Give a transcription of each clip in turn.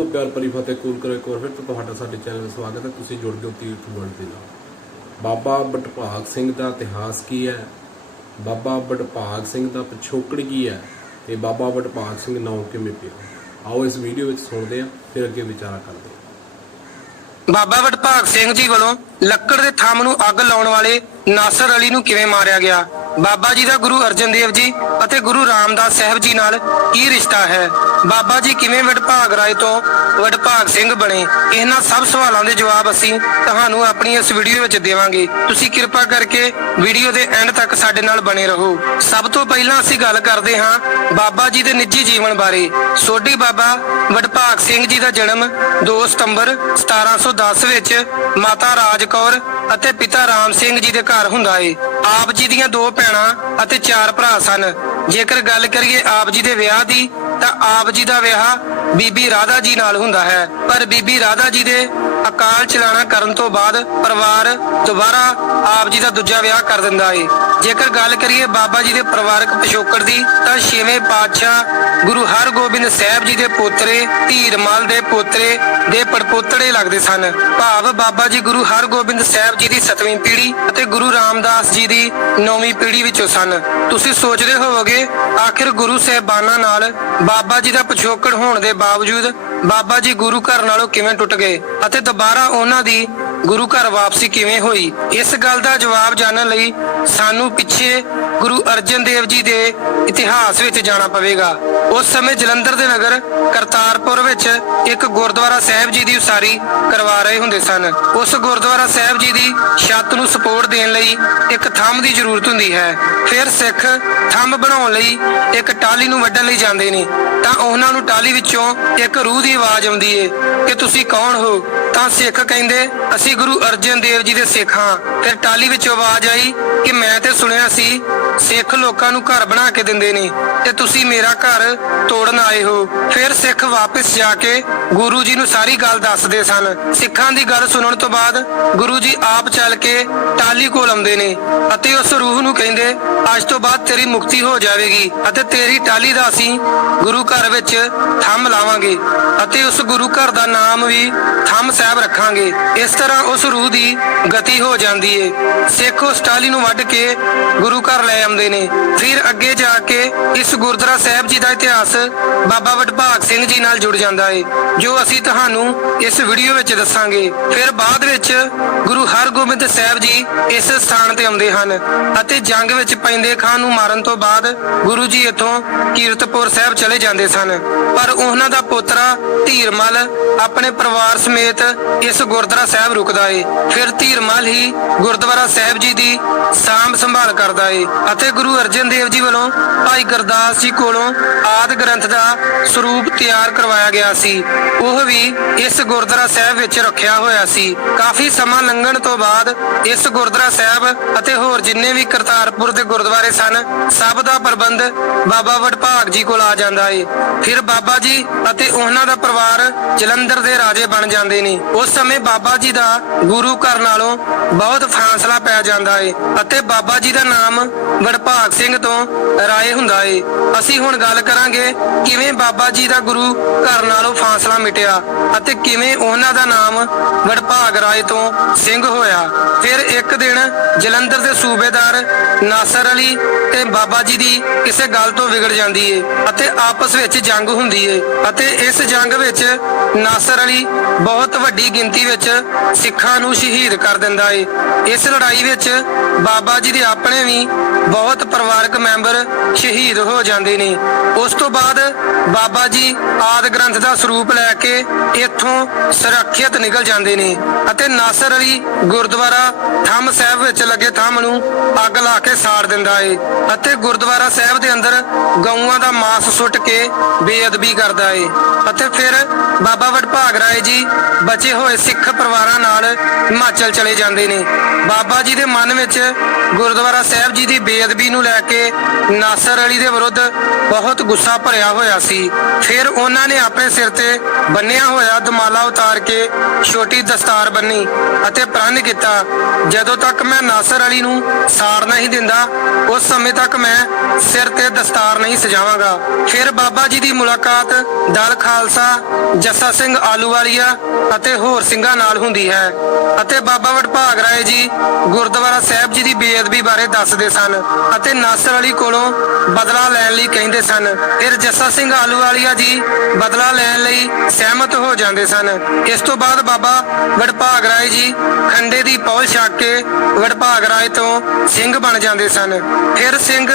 ਦੋਸਤੋ ਪਿਆਰ ਭਰੀ ਫਤਿਹ ਕੂਲ ਕਰੋ ਇੱਕ ਵਾਰ ਫਿਰ ਤੋਂ ਤੁਹਾਡਾ ਸਾਡੇ ਚੈਨਲ ਵਿੱਚ ਸਵਾਗਤ ਹੈ। ਤੁਸੀਂ ਜੁੜ ਗਏ ਤੀਰਥ ਵਰਲਡ ਦੇ ਨਾਲ। ਬਾਬਾ ਬਟਭਾਗ ਸਿੰਘ ਦਾ ਇਤਿਹਾਸ ਕੀ ਹੈ? ਬਾਬਾ ਬਟਭਾਗ ਸਿੰਘ ਦਾ ਪਿਛੋਕੜ ਕੀ ਹੈ? ਤੇ ਬਾਬਾ ਬਟਭਾਗ ਸਿੰਘ ਨਾਮ ਕਿਵੇਂ ਪਿਆ? ਆਓ ਇਸ ਵੀਡੀਓ ਵਿੱਚ ਸੁਣਦੇ ਹਾਂ, ਫਿਰ ਅੱਗੇ ਵਿਚਾਰਾ ਕਰਦੇ ਹਾਂ। ਬਾਬਾ ਵਡਭਾਗ ਸਿੰਘ ਜੀ ਵੱਲੋਂ ਲੱਕੜ ਦੇ ਥੰਮ ਨੂੰ ਅੱਗ ਲਾਉਣ ਵਾਲੇ ਨਾਸਰ ਅਲੀ ਨੂੰ ਕਿਵੇਂ ਮਾਰਿਆ ਗਿਆ? ਬਾਬਾ ਜੀ ਦਾ ਗੁਰੂ ਅਰਜਨ ਦੇਵ ਜੀ ਅਤੇ ਗੁਰੂ ਰਾਮਦਾਸ ਸਾਹਿਬ ਜੀ ਨਾਲ ਕੀ ਰਿਸ਼ਤਾ ਹੈ? ਬਾਬਾ ਜੀ ਕਿਵੇਂ ਵਡਭਾਗ ਰਾਏ ਤੋਂ ਵਡਭਾਗ ਸਿੰਘ ਬਣੇ? ਇਹਨਾਂ ਸਭ ਸਵਾਲਾਂ ਦੇ ਜਵਾਬ ਅਸੀਂ ਤੁਹਾਨੂੰ ਆਪਣੀ ਇਸ ਵੀਡੀਓ ਵਿੱਚ ਦੇਵਾਂਗੇ। ਤੁਸੀਂ ਕਿਰਪਾ ਕਰਕੇ ਵੀਡੀਓ ਦੇ ਐਂਡ ਤੱਕ ਸਾਡੇ ਨਾਲ ਬਣੇ ਰਹੋ। ਸਭ ਤੋਂ ਪਹਿਲਾਂ ਅਸੀਂ ਗੱਲ ਕਰਦੇ ਹਾਂ ਬਾਬਾ ਜੀ ਦੇ ਨਿੱਜੀ ਜੀਵਨ ਬਾਰੇ। ਸੋਢੀ ਬਾਬਾ ਵਡਭਾਗ ਸਿੰਘ ਜੀ ਦਾ ਜਨਮ 2 ਸਤੰਬਰ 1710 ਵਿੱਚ ਮਾਤਾ ਰਾਜ ਕੌਰ ਅਤੇ ਪਿਤਾ ਰਾਮ ਸਿੰਘ ਜੀ ਦੇ ਘਰ ਹੁੰਦਾ ਏ। ਆਪ ਜੀ ਦੀਆਂ ਦੋ ਭੈਣਾਂ ਅਤੇ ਚਾਰ ਭਰਾ ਸਨ। ਜੇਕਰ ਗੱਲ ਕਰੀਏ ਆਪ ਜੀ ਦੇ ਵਿਆਹ ਦੀ, ਤਾਂ ਆਪ ਜੀ ਦਾ ਵਿਆਹ ਬੀਬੀ ਰਾਧਾ ਜੀ ਨਾਲ ਹੁੰਦਾ ਹੈ। ਪਰ ਬੀਬੀ ਰਾਧਾ ਜੀ ਦੇ ਅਕਾਲ ਚਲਾਣਾ ਕਰਨ ਤੋਂ ਬਾਅਦ ਪਰਿਵਾਰ ਦੁਬਾਰਾ ਆਪ ਜੀ ਦਾ ਦੂਜਾ ਵਿਆਹ ਕਰ ਦਿੰਦਾ ਏ। ਜੇਕਰ ਗੱਲ ਕਰੀਏ ਬਾਬਾ ਜੀ ਦੇ ਪਰਿਵਾਰਕ ਪਿਛੋਕੜ ਦੀ, ਤਾਂ ਛੇਵੇਂ ਪਾਤਸ਼ਾਹ ਗੁਰੂ ਹਰਗੋਬਿੰਦ ਸਾਹਿਬ ਜੀ ਦੇ ਪੋਤਰੇ ਧੀਰਮਲ ਦੇ ਪੋਤਰੇ ਦੇ ਪੜਪੋਤੜੇ ਲੱਗਦੇ ਸਨ। ਭਾਵ ਬਾਬਾ ਜੀ ਗੁਰੂ ਹਰਗੋਬਿੰਦ ਸਾਹਿਬ ਜੀ ਦੀ 7ਵੀਂ ਪੀੜ੍ਹੀ ਅਤੇ ਗੁਰੂ ਰਾਮਦਾਸ ਜੀ ਦੀ 9ਵੀਂ ਪੀੜ੍ਹੀ ਵਿੱਚੋਂ ਸਨ। ਤੁਸੀਂ ਸੋਚਦੇ ਹੋਵੋਗੇ, ਆਖਿਰ ਗੁਰੂ ਸਾਹਿਬਾਨਾਂ ਨਾਲ ਬਾਬਾ ਜੀ ਦਾ ਪਿਛੋਕੜ ਹੋਣ ਦੇ ਬਾਵਜੂਦ ਬਾਬਾ ਜੀ ਗੁਰੂ ਘਰ ਨਾਲੋਂ ਕਿਵੇਂ ਟੁੱਟ ਗਏ ਅਤੇ ਦੁਬਾਰਾ ਉਹਨਾਂ ਦੀ ਗੁਰੂ ਘਰ ਵਾਪਸੀ ਕਿਵੇਂ ਹੋਈ? ਇਸ ਗੱਲ ਦਾ ਜਵਾਬ ਜਾਣਨ ਲਈ ਸਾਨੂੰ ਪਿੱਛੇ ਗੁਰੂ ਅਰਜਨ ਦੇਵ ਜੀ ਦੇ ਇਤਿਹਾਸ ਵਿੱਚ ਜਾਣਾ ਪਵੇਗਾ। ਉਸ ਸਮੇਂ ਜਲੰਧਰ ਦੇ ਨਗਰ ਕਰਤਾਰਪੁਰ ਵਿੱਚ ਇੱਕ ਗੁਰਦੁਆਰਾ ਸਾਹਿਬ ਜੀ ਦੀ ਉਸਾਰੀ ਕਰਵਾ ਰਹੇ ਹੁੰਦੇ ਸਨ। ਉਸ ਗੁਰਦੁਆਰਾ ਸਾਹਿਬ ਜੀ ਦੀ ਛੱਤ ਨੂੰ ਸਪੋਰਟ ਦੇਣ ਲਈ ਇੱਕ ਥੰਮ ਦੀ ਜ਼ਰੂਰਤ ਹੁੰਦੀ ਹੈ। ਫਿਰ ਸਿੱਖ ਥੰਮ ਬਣਾਉਣ ਲਈ ਇੱਕ ਟਾਲੀ ਨੂੰ ਵੱਢਣ ਲਈ ਜਾਂਦੇ ਨੇ। ਤਾਂ ਉਹਨਾਂ ਨੂੰ ਟਾਲੀ ਵਿੱਚੋਂ ਇੱਕ ਰੂਹ ਦੀ ਆਵਾਜ਼ ਆਉਂਦੀ ਏ ਕਿ ਤੁਸੀਂ ਕੌਣ ਹੋ? ਤਾਂ ਸਿੱਖ ਕਹਿੰਦੇ, ਅਸੀਂ ਗੁਰੂ ਅਰਜਨ ਦੇਵ ਜੀ ਦੇ ਸਿੱਖ ਹਾਂ। ਫਿਰ ਟਾਲੀ ਵਿੱਚੋਂ ਆਵਾਜ਼ ਆਈ ਕਿ ਮੈਂ ਤੇ ਸੁਣਿਆ ਸੀ, ਸਿੱਖ ਲੋਕਾਂ ਨੂੰ ਘਰ ਬਣਾ ਕੇ ਦਿੰਦੇ ਨੇ ਤੇ ਤੁਸੀਂ ਮੇਰਾ ਘਰ ਤੋੜਨ ਆਏ ਹੋ। ਫਿਰ ਸਿੱਖ ਵਾਪਸ ਜਾ ਕੇ ਗੁਰੂ ਜੀ ਨੂੰ ਸਾਰੀ ਗੱਲ ਦੱਸਦੇ ਸਨ। ਸਿੱਖਾਂ ਦੀ ਗੱਲ ਸੁਣਨ ਤੋਂ ਬਾਅਦ ਗੁਰੂ ਜੀ ਆਪ ਚੱਲ ਕੇ ਟਾਲੀ ਕੋਲ ਆਉਂਦੇ ਨੇ ਅਤੇ ਉਸ ਰੂਹ ਨੂੰ ਕਹਿੰਦੇ ਅੱਜ ਤੋਂ ਬਾਅਦ ਤੇਰੀ ਮੁਕਤੀ ਹੋ ਜਾਵੇਗੀ ਅਤੇ ਤੇਰੀ ਟਾਲੀ ਦਾ ਅਸੀਂ ਗੁਰੂ ਘਰ ਵਿੱਚ ਥੰਮ ਲਾਵਾਂਗੇ ਅਤੇ ਉਸ ਗੁਰੂ ਘਰ ਦਾ ਨਾਮ ਵੀ ਥੰਮ ਸਾਹਿਬ ਰੱਖਾਂਗੇ। ਇਸ ਤਰ੍ਹਾਂ ਉਸ ਰੂਹ ਦੀ ਗਤੀ ਹੋ ਜਾਂਦੀ ਏ। ਸਿੱਖ ਉਸ ਟਾਲੀ ਨੂੰ ਵੱਢ ਕੇ ਗੁਰੂ ਘਰ ਲੈ ਆਉਂਦੇ ਨੇ। ਫਿਰ ਅੱਗੇ ਜਾ ਕੇ ਇਸ ਗੁਰਦੁਆਰਾ ਸਾਹਿਬ ਜੀ ਦਾ ਇਤਿਹਾਸ ਬਾਬਾ ਵਡਭਾਗ ਸਿੰਘ ਜੀ ਨਾਲ ਜੁੜ ਜਾਂਦਾ ਏ, ਜੋ ਅਸੀਂ ਤੁਹਾਨੂੰ ਇਸ ਵੀਡੀਓ ਵਿੱਚ ਦੱਸਾਂਗੇ। ਫਿਰ ਬਾਅਦ ਵਿੱਚ ਗੁਰੂ ਹਰਗੋਬਿੰਦ ਸਾਹਿਬ ਜੀ ਇਸ ਸਥਾਨ ਤੇ ਆਉਂਦੇ ਹਨ ਅਤੇ ਜੰਗ ਵਿੱਚ ਪੈਂਦੇ ਖਾਨ ਨੂੰ ਮਾਰਨ ਤੋਂ ਬਾਅਦ ਗੁਰੂ ਜੀ ਇੱਥੋਂ ਕੀਰਤਪੁਰ ਸਾਹਿਬ ਚਲੇ ਜਾਂਦੇ ਸਨ। ਪਰ ਉਹਨਾਂ ਦਾ ਪੋਤਰਾ ਧੀਰਮਲ ਆਪਣੇ ਪਰਿਵਾਰ ਸਮੇਤ ਇਸ ਗੁਰਦੁਆਰਾ ਸਾਹਿਬ ਰੁਕਦਾ ਏ। ਫਿਰ ਧੀਰਮਲ ਹੀ ਗੁਰਦੁਆਰਾ ਸਾਹਿਬ ਜੀ ਦੀ ਸਾਂਭ ਸੰਭਾਲ ਕਰਦਾ ਏ ਅਤੇ ਗੁਰੂ ਅਰਜਨ ਦੇਵ ਜੀ ਵੱਲੋਂ ਭਾਈ ਗੁਰਦਾਸ ਜੀ ਕੋਲੋਂ ਆਦ ਗ੍ਰੰਥ ਦਾ ਸਰੂਪ ਤਿਆਰ ਕਰਵਾਇਆ ਗਿਆ ਸੀ। ਉਹ ਵੀ ਇਸ ਗੁਰਦੁਆਰਾ ਸਾਹਿਬ ਵਿੱਚ ਰੱਖਿਆ ਹੋਇਆ ਸੀ। ਕਾਫੀ ਸਮਾਂ ਲੰਘਣ ਤੋਂ ਬਾਅਦ ਇਸ ਗੁਰਦੁਆਰਾ ਸਾਹਿਬ ਅਤੇ ਹੋਰ ਜਿੰਨੇ ਵੀ ਕਰਤਾਰਪੁਰ ਦੇ ਗੁਰਦੁਆਰੇ ਸਨ। ਸਭ ਦਾ ਪ੍ਰਬੰਧ ਬਾਬਾ ਵਡਭਾਗ ਜੀ ਕੋਲ ਆ ਜਾਂਦਾ ਏ। ਫਿਰ ਬਾਬਾ ਜੀ ਅਤੇ ਉਹਨਾਂ ਦਾ ਪਰਿਵਾਰ ਜਲੰਧਰ ਦੇ ਰਾਜੇ ਬਣ ਜਾਂਦੇ ਨੇ। ਉਸ ਸਮੇਂ ਬਾਬਾ ਜੀ ਦਾ ਗੁਰੂ ਘਰ ਨਾਲੋਂ ਬਹੁਤ ਫਾਸਲਾ ਪੈ ਜਾਂਦਾ ਏ ਅਤੇ ਬਾਬਾ ਜੀ ਦਾ ਨਾਮ ਵਡਭਾਗ ਸਿੰਘ ਤੋਂ ਰਾਏ ਹੁੰਦਾ ਏ। ਅਸੀਂ ਹੁਣ ਗੱਲ ਕਰਾਂਗੇ ਕਿਵੇਂ ਬਾਬਾ ਜੀ ਦਾ ਗੁਰੂ ਘਰ ਨਾਲੋਂ ਫਾਸਲਾ ਮਿਟਿਆ ਅਤੇ ਕਿਵੇਂ ਉਹਨਾਂ ਦਾ ਨਾਮ ਵਡਭਾਗ ਰਾਏ ਤੋਂ ਸਿੰਘ ਹੋਇਆ। ਫਿਰ ਇੱਕ ਦਿਨ ਜਲੰਧਰ ਦੇ ਸੂਬੇਦਾਰ ਨਾਸਰ ਅਲੀ ਤੇ ਬਾਬਾ ਜੀ ਦੀ ਕਿਸੇ ਗੱਲ ਤੋਂ ਵਿਗੜ ਜਾਂਦੀ ਏ ਅਤੇ ਆਪਸ ਵਿੱਚ ਜੰਗ ਹੁੰਦੀ ਏ ਅਤੇ ਇਸ ਜੰਗ ਵਿੱਚ ਨਾਸਰ ਅਲੀ ਬਹੁਤ ਵੱਡੀ ਗਿਣਤੀ ਵਿੱਚ ਸਿੱਖਾਂ ਨੂੰ ਸ਼ਹੀਦ ਕਰ ਦਿੰਦਾ ਏ। ਇਸ ਲੜਾਈ ਵਿੱਚ ਬਾਬਾ ਜੀ ਦੇ ਆਪਣੇ ਵੀ ਬਹੁਤ ਪਰਿਵਾਰਕ ਮੈਂਬਰ ਸ਼ਹੀਦ ਹੋ ਜਾਂਦੇ ਨੇ। ਉਸ ਤੋਂ ਬਾਅਦ ਬਾਬਾ ਜੀ ਆਦ ਗ੍ਰੰਥ ਦਾ ਸਰੂਪ ਲੈ ਕੇ ਇੱਥੋਂ ਸੁਰੱਖਿਅਤ ਨਿਕਲ ਜਾਂਦੇ ਨੇ ਅਤੇ ਨਾਸਰ ਅਲੀ ਗੁਰਦੁਆਰਾ ਥੰਮ ਸਾਹਿਬ ਵਿੱਚ ਲੱਗੇ ਥੰਮ ਨੂੰ ਅੱਗ ਲਾ ਕੇ ਸਾੜ ਦਿੰਦਾ ਏ ਅਤੇ ਗੁਰਦੁਆਰਾ ਸਾਹਿਬ ਦੇ ਅੰਦਰ ਗਊਆਂ ਦਾ ਮਾਸ ਸੁੱਟ ਕੇ ਬੇਅਦਬੀ ਕਰਦਾ ਏ। ਅਤੇ ਫਿਰ ਬਾਬਾ ਵਡਭਾਗ ਭਾਗ ਰਾਏ ਜੀ ਬਚੇ ਹੋਏ ਸਿੱਖ ਪਰਿਵਾਰਾਂ ਨਾਲ ਹਿਮਾਚਲ ਚਲੇ ਜਾਂਦੇ ਨੇ। ਬਾਬਾ ਜੀ ਦੇ ਮਨ ਵਿੱਚ ਗੁਰਦੁਆਰਾ ਸਾਹਿਬ ਜੀ ਦੀ ਬੇਅਦਬੀ ਨੂੰ ਲੈ ਕੇ ਨਾਸਰ ਅਲੀ ਦੇ ਵਿਰੁੱਧ ਬਹੁਤ ਗੁੱਸਾ ਭਰਿਆ ਹੋਇਆ ਸੀ। ਫਿਰ ਉਹਨਾਂ ਨੇ ਆਪਣੇ ਸਿਰ ਤੇ ਬੰਨਿਆ ਹੋਇਆ ਦਮਾਲਾ ਉਤਾਰ ਕੇ ਛੋਟੀ ਦਸਤਾਰ ਬੰਨੀ ਅਤੇ ਪ੍ਰਣ ਕੀਤਾ, ਜਦੋਂ ਤੱਕ ਮੈਂ ਨਾਸਰ ਅਲੀ ਨੂੰ ਸਾੜ ਨਹੀਂ ਦਿੰਦਾ, ਉਸ ਸਮੇਂ ਤੱਕ ਮੈਂ ਸਿਰ ਤੇ ਦਸਤਾਰ ਨਹੀਂ ਸਜਾਵਾਂਗਾ। ਫਿਰ ਬਾਬਾ ਜੀ ਦੀ ਮੁਲਾਕਾਤ ਦਲ ਖਾਲਸਾ, ਜੱਸਾ ਸਿੰਘ ਆਲੂਵਾਲੀਆ ਅਤੇ ਹੋਰ ਸਿੰਘਾਂ ਨਾਲ ਹੁੰਦੀ ਹੈ। ਅਤੇ ਬਾਬਾ ਵਡਭਾਗ ਰਾਏ ਜੀ ਗੁਰਦੁਆਰਾ ਸਾਹਿਬ ਜੀ ਦੀ ਬੇਅਦਬੀ ਬਾਰੇ ਦੱਸਦੇ ਸਨ। ਅਤੇ ਨਾਸਰ ਅਲੀ ਕੋਲੋਂ ਬਦਲਾ ਲੈਣ ਲਈ ਕਹਿੰਦੇ ਸਨ। ਫਿਰ ਜੱਸਾ ਸਿੰਘ ਆਲੂਵਾਲੀਆ ਜੀ ਬਦਲਾ ਲੈਣ ਲਈ ਸਹਿਮਤ ਹੋ ਜਾਂਦੇ ਸਨ। ਇਸ ਤੋਂ ਬਾਅਦ ਬਾਬਾ ਵਡਭਾਗ ਰਾਏ ਜੀ ਖੰਡੇ ਦੀ ਪੌਲ ਛੱਕ ਕੇ ਵਡਭਾਗ ਰਾਏ ਤੋਂ ਸਿੰਘ ਬਣ ਜਾਂਦੇ ਸਨ। ਫਿਰ ਸਿੰਘ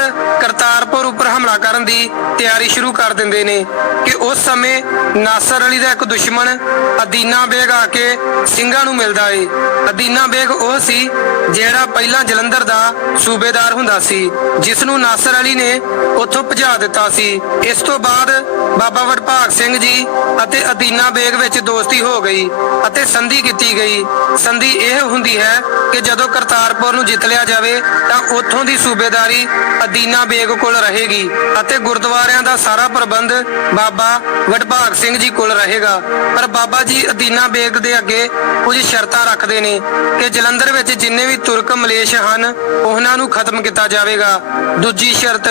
ਕਰਤਾਰਪੁਰ ਉੱਪਰ ਹਮਲਾ ਕਰਨ ਦੀ ਤਿਆਰੀ ਸ਼ੁਰੂ ਕਰ ਦਿੰਦੇ ਨੇ ਕਿ ਉਸ ਸਮੇਂ ਨਾਸਰ ਅਲੀ ਦਾ ਇੱਕ ਦੁਸ਼ਮਣ ਅਦੀਨਾ ਬੇਗ ਆ ਕੇ ਸਿੰਘਾਂ ਨੂੰ ਮਿਲਦਾ ਏ। ਅਦੀਨਾ ਬੇਗ ਉਹ ਸੀ ਜਿਹੜਾ ਪਹਿਲਾਂ ਜਲੰਧਰ ਦਾ ਸੂਬੇਦਾਰ ਹੁੰਦਾ ਸੀ ਜਿਸ ਨੂੰ ਨਾਸਰ ਅਲੀ ਨੇ ਉੱਥੋਂ ਭਜਾ ਦਿੱਤਾ ਸੀ। ਇਸ ਤੋਂ ਬਾਅਦ ਬਾਬਾ ਵਡਭਾਗ ਸਿੰਘ ਜੀ ਅਤੇ ਅਦੀਨਾ ਬੇਗ ਵਿੱਚ ਦੋਸਤੀ ਹੋ ਗਈ ਅਤੇ ਸੰਧੀ ਕੀਤੀ ਗਈ। ਸੰਧੀ ਇਹ ਹੁੰਦੀ ਹੈ ਕਿ ਜਦੋਂ ਕਰਤਾਰਪੁਰ ਨੂੰ ਜਿੱਤ ਲਿਆ ਜਾਵੇ, ਤਾਂ ਉੱਥੋਂ ਦੀ ਸੂਬੇਦਾਰੀ ਅਦੀਨਾ ਬੇਗ ਕੋਲ ਰਹੇਗੀ ਅਤੇ ਗੁਰਦੁਆਰਿਆਂ ਦਾ ਸਾਰਾ ਪ੍ਰਬੰਧ ਬਾਬਾ ਵਡਭਾਗ ਸਿੰਘ ਜੀ ਕੋਲ ਰਹੇਗਾ। ਪਰ ਬਾਬਾ ਜੀ ਅਦੀਨਾ ਬੇਗ ਦੇ ਅੱਗੇ ਕੁਝ ਸ਼ਰਤਾਂ ਰੱਖਦੇ ਨੇ ਕਿ ਜਲੰਧਰ ਵਿੱਚ ਜਿੰਨੇ ਵੀ ਤੁਰਕ ਮਲੇਸ਼ ਹਨ, ਉਹਨਾਂ ਨੂੰ ਖਤਮ ਕੀਤਾ ਜਾਵੇਗਾ। ਦੂਜੀ ਸ਼ਰਤ,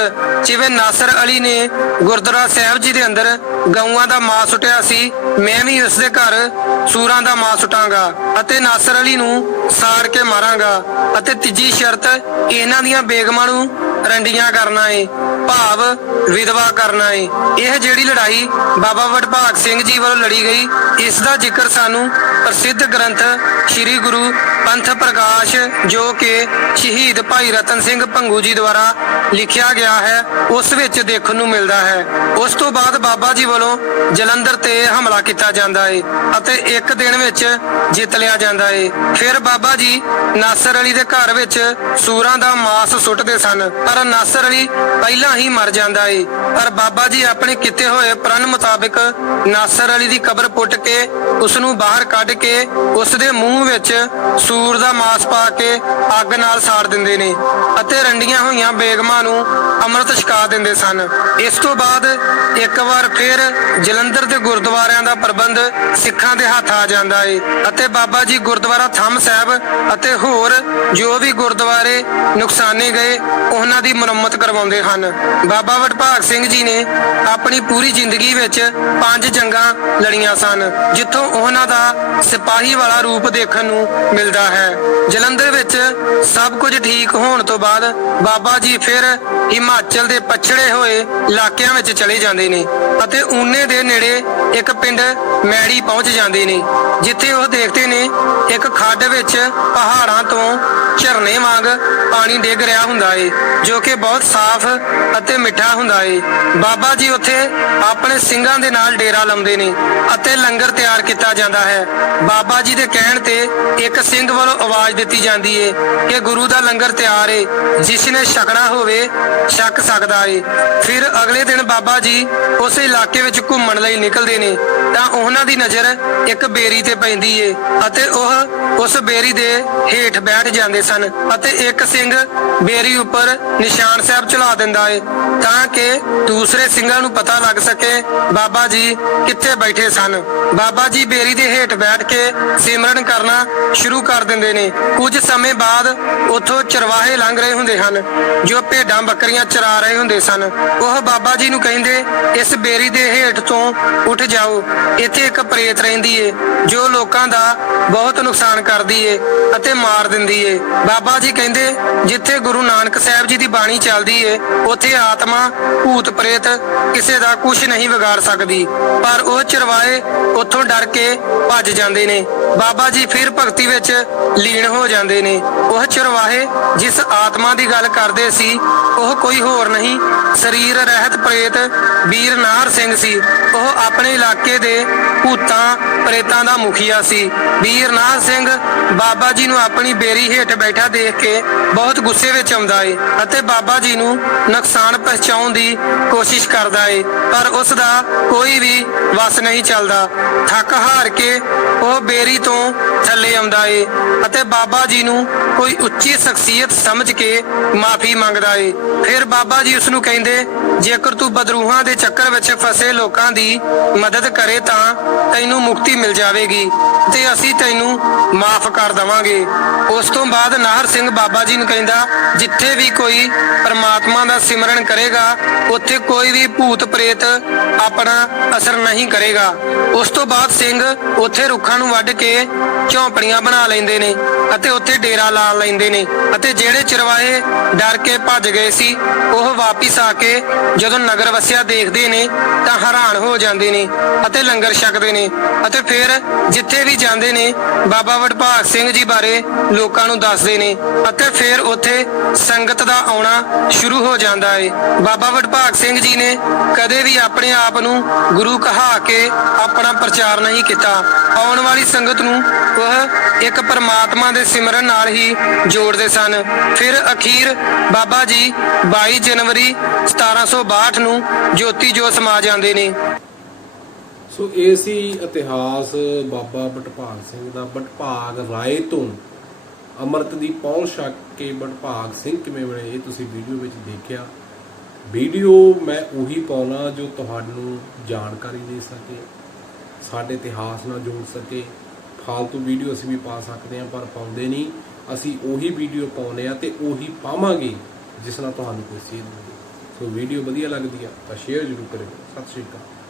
ਜਿਵੇਂ ਨਾਸਰ ਅਲੀ ਨੇ ਗੁਰਦੁਆਰਾ ਸਾਹਿਬ ਜੀ ਦੇ ਅੰਦਰ ਗਊਆਂ ਦਾ ਮਾਂਸ ਸੁੱਟਿਆ ਸੀ, ਮੈਂ ਵੀ ਉਸ ਦੇ ਘਰ ਸੂਰਾਂ ਦਾ ਮਾਂਸ ਸੁਟਾਂਗਾ ਅਤੇ ਨਾਸਰ ਅਲੀ ਨੂੰ ਸਾੜ ਕੇ ਮਾਰਾਂਗਾ। ਅਤੇ ਤੀਜੀ ਸ਼ਰਤ, ਇਹਨਾਂ ਦੀਆਂ ਬੇਗਮਾਂ ਨੂੰ ਰੰਡੀਆਂ ਕਰਨਾ ਏ, ਭਾਵ ਵਿਧਵਾ ਕਰਨਾ ਏ। ਇਹ ਜਿਹੜੀ ਲੜਾਈ ਬਾਬਾ ਵਡਭਾਗ ਸਿੰਘ ਜੀ ਵੱਲੋਂ ਲੜੀ ਗਈ, ਇਸ ਦਾ ਜ਼ਿਕਰ ਸਾਨੂੰ ਪ੍ਰਸਿੱਧ ਗ੍ਰੰਥ ਸ੍ਰੀ ਗੁਰੂ ਪੰਥ ਪ੍ਰਕਾਸ਼ ਜੋ ਕਿ ਸ਼ਹੀਦ ਭਾਈ ਰਤਨ ਸਿੰਘ ਭੰਗੂ ਜੀ ਦੁਆਰਾ ਲਿਖਿਆ ਗਿਆ ਹੈ, ਉਸ ਵਿੱਚ ਦੇਖਣ ਨੂੰ ਮਿਲਦਾ ਹੈ। ਉਸ ਤੋਂ ਬਾਅਦ ਬਾਬਾ ਜੀ ਵੱਲੋਂ ਜਲੰਧਰ ਤੇ ਹਮਲਾ ਕੀਤਾ ਜਾਂਦਾ ਏ ਅਤੇ ਇੱਕ ਦਿਨ ਵਿੱਚ ਜਿੱਤ ਲਿਆ ਜਾਂਦਾ ਏ। ਫਿਰ ਬਾਬਾ ਜੀ ਨਾਸਰ ਅਲੀ ਦੇ ਘਰ ਵਿੱਚ ਸੂਰਾਂ ਦਾ ਮਾਸ ਸੁੱਟਦੇ ਸਨ, ਪਰ ਨਾਸਰ ਅਲੀ ਪਹਿਲਾਂ ਹੀ ਮਰ ਜਾਂਦਾ ਏ। ਪਰ ਬਾਬਾ ਜੀ ਆਪਣੇ ਕੀਤੇ ਹੋਏ ਪ੍ਰਣ ਮੁਤਾਬਿਕ ਨਾਸਰ ਅਲੀ ਦੀ ਕਬਰ ਪੁੱਟ ਕੇ ਉਸ ਨੂੰ ਬਾਹਰ ਕੱਢ ਕੇ ਉਸ ਦੇ ਮੂੰਹ ਵਿੱਚ ਸੂਰ ਦਾ ਮਾਸ ਪਾ ਕੇ ਅੱਗ ਨਾਲ ਸਾੜ ਦਿੰਦੇ ਨੇ ਅਤੇ ਰੰਡੀਆਂ ਹੋਈਆਂ ਬੇਗਮਾਂ ਨੂੰ ਅੰਮ੍ਰਿਤ ਛਕਾ ਦਿੰਦੇ ਸਨ। ਇਸ ਤੋਂ ਬਾਅਦ ਇੱਕ ਵਾਰ ਫਿਰ ਜਲੰਧਰ ਦੇ ਗੁਰਦੁਆਰਿਆਂ ਦਾ ਪ੍ਰਬੰਧ ਸਿੱਖਾਂ ਦੇ ਹੱਥ ਆ ਜਾਂਦਾ ਏ ਅਤੇ ਬਾਬਾ ਜੀ ਗੁਰਦੁਆਰਾ ਥੰਮ ਸਾਹਿਬ ਅਤੇ ਹੋਰ ਜੋ ਵੀ ਗੁਰਦੁਆਰੇ ਨੁਕਸਾਨੇ ਗਏ, ਉਹਨਾਂ ਦੀ ਮੁਰੰਮਤ ਕਰਵਾਉਂਦੇ ਹਨ। ਬਾਬਾ ਵਡਭਾਗ ਸਿੰਘ ਜੀ ਨੇ ਆਪਣੀ ਪੂਰੀ ਜ਼ਿੰਦਗੀ ਵਿੱਚ ਪੰਜ ਜੰਗਾਂ ਲੜੀਆਂ ਸਨ, ਜਿੱਥੋਂ ਉਹਨਾਂ ਦਾ ਸਿਪਾਹੀ ਵਾਲਾ ਰੂਪ ਦੇਖਣ ਨੂੰ ਮਿਲਦਾ ਹੈ। ਜਲੰਧਰ ਵਿੱਚ ਸਭ ਕੁਝ ਠੀਕ ਹੋਣ ਤੋਂ ਬਾਅਦ ਬਾਬਾ ਜੀ ਫਿਰ ਹਿਮਾਚਲ ਦੇ ਪਛੜੇ ਹੋਏ ਇਲਾਕਿਆਂ ਵਿੱਚ ਚਲੇ ਜਾਂਦੇ ਨੇ ਅਤੇ ਊਨੇ ਦੇ ਨੇੜੇ ਇੱਕ ਪਿੰਡ ਮੈੜੀ ਪਹੁੰਚ ਜਾਂਦੇ ਨੇ, ਜਿੱਥੇ ਉਹ ਦੇਖਦੇ ਨੇ ਇੱਕ ਖੱਡ ਵਿੱਚ ਪਹਾੜਾਂ ਤੋਂ ਝਰਨੇ ਵਾਂਗ ਪਾਣੀ ਡਿੱਗ ਰਿਹਾ ਹੁੰਦਾ ਏ, ਜੋ ਕਿ ਬਹੁਤ ਸਾਫ਼ ਅਤੇ ਮਿੱਠਾ ਹੁੰਦਾ ਏ। ਬਾਬਾ ਜੀ ਉੱਥੇ ਆਪਣੇ ਸਿੰਘਾਂ ਦੇ ਨਾਲ ਡੇਰਾ ਲਾਉਂਦੇ ਨੇ ਅਤੇ ਲੰਗਰ ਤਿਆਰ ਕੀਤਾ ਜਾਂਦਾ ਹੈ। ਬਾਬਾ ਜੀ ਦੇ ਕਹਿਣ ਤੇ ਇੱਕ ਸਿੰਘ ਵੱਲੋਂ ਆਵਾਜ਼ ਦਿੱਤੀ ਜਾਂਦੀ ਏ ਕਿ ਗੁਰੂ ਦਾ ਲੰਗਰ ਤਿਆਰ ਏ, ਜਿਸ ਨੇ ਛਕਣਾ ਹੋਵੇ, ਛਕ ਸਕਦਾ ਏ। ਫਿਰ ਅਗਲੇ ਦਿਨ ਬਾਬਾ ਜੀ ਉਸ ਇਲਾਕੇ ਵਿੱਚ ਘੁੰਮਣ ਲਈ ਨਿਕਲਦੇ ਨੇ। ਤਾਂ ਉਹਨਾਂ ਦੀ ਨਜ਼ਰ ਇੱਕ ਬੇਰੀ ਤੇ ਪੈਂਦੀ ਏ ਅਤੇ ਉਹ ਉਸ ਬੇਰੀ ਦੇ ਹੇਠ ਬੈਠ ਜਾਂਦੇ ਸਨ ਅਤੇ ਇੱਕ ਸਿੰਘ ਬੇਰੀ ਉੱਪਰ ਨਿਸ਼ਾਨ ਸਾਹਿਬ ਚਲਾ ਦਿੰਦਾ ਏ ਤਾਂ ਕਿ ਦੂਸਰੇ ਸਿੰਘਾਂ ਨੂੰ ਪਤਾ ਲੱਗ ਸਕੇ ਬਾਬਾ ਜੀ ਕਿੱਥੇ ਬੈਠੇ ਸਨ। ਬਾਬਾ ਜੀ ਬੇਰੀ ਦੇ ਹੇਠ ਬੈਠ ਕੇ ਸਿਮਰਨ ਕਰਨਾ ਸ਼ੁਰੂ ਕਰ ਦਿੰਦੇ ਨੇ। ਕੁਝ ਸਮੇਂ ਬਾਅਦ ਉੱਥੋਂ ਚਰਵਾਹੇ ਲੰਘ ਰਹੇ ਹੁੰਦੇ ਹਨ, ਜੋ ਭੇਡਾਂ ਬੱਕਰੀਆਂ ਚਰਾ ਰਹੇ ਹੁੰਦੇ ਸਨ। ਉਹ ਬਾਬਾ ਜੀ ਨੂੰ ਕਹਿੰਦੇ, ਇਸ ਬੇਰੀ ਦੇ ਹੇਠ ਤੋਂ ਉੱਠ ਜਾਓ ਇੱਥੇ ਇੱਕ ਪ੍ਰੇਤ ਰਹਿੰਦੀ ਏ, ਜੋ ਲੋਕਾਂ ਦਾ ਬਹੁਤ ਨੁਕਸਾਨ ਕਰਦੀ ਏ ਅਤੇ ਮਾਰ ਦਿੰਦੀ ਏ। ਬਾਬਾ ਜੀ ਕਹਿੰਦੇ, ਜਿੱਥੇ ਗੁਰੂ ਨਾਨਕ ਸਾਹਿਬ ਜੀ ਦੀ ਬਾਣੀ ਚੱਲਦੀ ਏ, ਉੱਥੇ ਆਤਮਾ ਭੂਤ ਪ੍ਰੇਤ ਕਿਸੇ ਦਾ ਕੁਝ ਨਹੀਂ ਵਿਗਾੜ ਸਕਦੀ। ਪਰ ਉਹ ਚਰਵਾਏ ਉੱਥੋਂ ਡਰ ਕੇ ਭੱਜ ਜਾਂਦੇ ਨੇ। ਬਾਬਾ ਜੀ ਫਿਰ ਭਗਤੀ ਵਿੱਚ ਲੀਨ ਹੋ ਜਾਂਦੇ ਨੇ। ਉਹ ਚਰਵਾਹੇ ਜਿਸ ਆਤਮਾ ਦੀ ਗੱਲ ਕਰਦੇ ਸੀ, ਉਹ ਕੋਈ ਹੋਰ ਨਹੀਂ ਸਰੀਰ ਰਹਿਤ ਪ੍ਰੇਤ ਵੀਰ ਨਾਹਰ ਸਿੰਘ ਸੀ। ਉਹ ਆਪਣੇ ਇਲਾਕੇ ਦੇ ਭੂਤਾਂ ਪ੍ਰੇਤਾਂ ਦਾ ਮੁਖੀਆ ਸੀ। ਵੀਰ ਨਾਹਰ ਸਿੰਘ ਬਾਬਾ ਜੀ ਨੂੰ ਆਪਣੀ ਬੇਰੀ ਹੇਠ ਬੈਠਾ ਦੇਖ ਕੇ ਬਹੁਤ ਗੁੱਸੇ ਵਿੱਚ ਆਉਂਦਾ ਏ ਅਤੇ ਬਾਬਾ ਜੀ ਨੂੰ ਨੁਕਸਾਨ ਪਹੁੰਚਾਉਣ ਦੀ ਕੋਸ਼ਿਸ਼ ਕਰਦਾ ਏ, ਪਰ ਉਸ ਦਾ ਕੋਈ ਵੀ ਵਸ ਨਹੀਂ ਚੱਲਦਾ। ਥੱਕ ਹਾਰ ਕੇ ਉਹ ਬੇਰੀ ਤੋਂ ਥੱਲੇ ਆਉਂਦਾ ਏ ਅਤੇ ਬਾਬਾ ਜੀ ਨੂੰ ਕੋਈ ਉੱਚੀ ਸ਼ਖਸੀਅਤ ਸਮਝ ਕੇ ਮਾਫੀ ਮੰਗਦਾ ਏ। ਫਿਰ ਬਾਬਾ ਜੀ ਉਸ ਨੂੰ ਕਹਿੰਦੇ ਜੇਕਰ ਤੂੰ ਬਦਰੂਹਾਂ ਦੇ ਚੱਕਰ ਵਿੱਚ ਫਸੇ ਲੋਕਾਂ ਦੀ ਮਦਦ ਕਰੇ ਤਾਂ ਤੈਨੂੰ ਮੁਕਤੀ ਮਿਲ ਜਾਵੇਗੀ ਤੇ ਅਸੀਂ ਤੈਨੂੰ ਮਾਫ ਕਰ ਦਵਾਂਗੇ। ਉਸ ਤੋਂ ਬਾਅਦ ਨਾਹਰ ਸਿੰਘ ਬਾਬਾ ਜੀ ਨੂੰ ਕਹਿੰਦਾ, ਜਿੱਥੇ ਵੀ ਕੋਈ ਪਰਮਾਤਮਾ ਦਾ ਸਿਮਰਨ ਕਰੇਗਾ, ਉੱਥੇ ਕੋਈ ਵੀ ਭੂਤ ਪ੍ਰੇਤ ਆਪਣਾ ਅਸਰ ਨਹੀਂ ਕਰੇਗਾ। ਉਸ ਤੋਂ ਬਾਅਦ ਸਿੰਘ ਉੱਥੇ ਰੁੱਖਾਂ ਨੂੰ ਵੱਢ ਕੇ ਝੌਂਪੜੀਆਂ ਬਣਾ ਲੈਂਦੇ ਨੇ ਅਤੇ ਉੱਥੇ ਡੇਰਾ ਲਾ ਲੈਂਦੇ ਨੇ ਅਤੇ ਜਿਹੜੇ ਚਰਵਾਹੇ ਡਰ ਕੇ ਭੱਜ ਗਏ ਸੀ, ਉਹ ਵਾਪਿਸ ਆ ਕੇ ਜਦੋਂ ਨਗਰ ਵਸਿਆ ਦੇਖਦੇ ਨੇ, ਤਾਂ ਹੈਰਾਨ ਹੋ ਜਾਂਦੇ ਨੇ ਅਤੇ ਲੰਗਰ ਛਕਦੇ ਨੇ ਅਤੇ ਫਿਰ ਜਿੱਥੇ ਵੀ ਜਾਂਦੇ ਨੇ, ਬਾਬਾ ਵਡਭਾਗ ਸਿੰਘ ਜੀ ਬਾਰੇ ਲੋਕਾਂ ਨੂੰ ਦੱਸਦੇ ਨੇ ਅਤੇ ਫਿਰ ਉੱਥੇ ਸੰਗਤ ਦਾ ਆਉਣਾ ਸ਼ੁਰੂ ਹੋ ਜਾਂਦਾ ਹੈ ਬਾਬਾ ਵਡਭਾਗ ਸਿੰਘ ਜੀ ਨੇ ਕਦੇ ਵੀ ਆਪਣੇ ਆਪ ਨੂੰ ਗੁਰੂ ਕਹਾ ਕੇ ਆਪਣਾ ਪ੍ਰਚਾਰ ਨਹੀਂ ਕੀਤਾ। ਆਉਣ ਵਾਲੀ ਸੰਗਤ ਨੂੰ ਉਹ ਇੱਕ ਪਰਮਾਤਮਾ ਦੇ ਸਿਮਰਨ ਨਾਲ ਹੀ ਜੋੜਦੇ ਸਨ। ਫਿਰ ਅਖੀਰ ਬਾਬਾ ਜੀ 22 ਜਨਵਰੀ 1762 ਨੂੰ ਜੋਤੀ ਜੋਤ ਸਮਾ ਜਾਂਦੇ ਨੇ। ਸੋ ਇਹ ਸੀ ਇਤਿਹਾਸ ਬਾਬਾ ਬਟਭਾਗ ਸਿੰਘ ਦਾ। ਬਟਭਾਗ ਰਾਏ ਤੋਂ ਅੰਮ੍ਰਿਤ ਦੀ ਪੌਲ ਛਕ ਕੇ ਬਟਭਾਗ ਸਿੰਘ ਕਿਵੇਂ ਬਣੇ ਇਹ ਤੁਸੀਂ ਵੀਡੀਓ ਵਿੱਚ ਦੇਖਿਆ। ਵੀਡੀਓ ਮੈਂ ਉਹੀ ਪਾਉਣਾ ਜੋ ਤੁਹਾਨੂੰ ਜਾਣਕਾਰੀ ਦੇ ਸਕੇ, ਸਾਡੇ ਇਤਿਹਾਸ ਨਾਲ ਜੋੜ ਸਕੇ। ਫਾਲਤੂ ਵੀਡੀਓ ਅਸੀਂ ਵੀ ਪਾ ਸਕਦੇ ਹਾਂ, ਪਰ ਪਾਉਂਦੇ ਨਹੀਂ। ਅਸੀਂ ਉਹੀ ਵੀਡੀਓ ਪਾਉਨੇ ਆ ਤੇ ਉਹੀ ਪਾਵਾਂਗੇ, ਜਿਸ ਨਾਲ ਤੁਹਾਨੂੰ ਕੋਈ ਸੇਧ ਮਿਲੇ। ਸੋ ਵੀਡੀਓ ਵਧੀਆ ਲੱਗਦੀ ਆ ਤਾਂ ਸ਼ੇਅਰ ਜ਼ਰੂਰ ਕਰਿਓ। ਸਤਿ ਸ਼੍ਰੀ ਅਕਾਲ।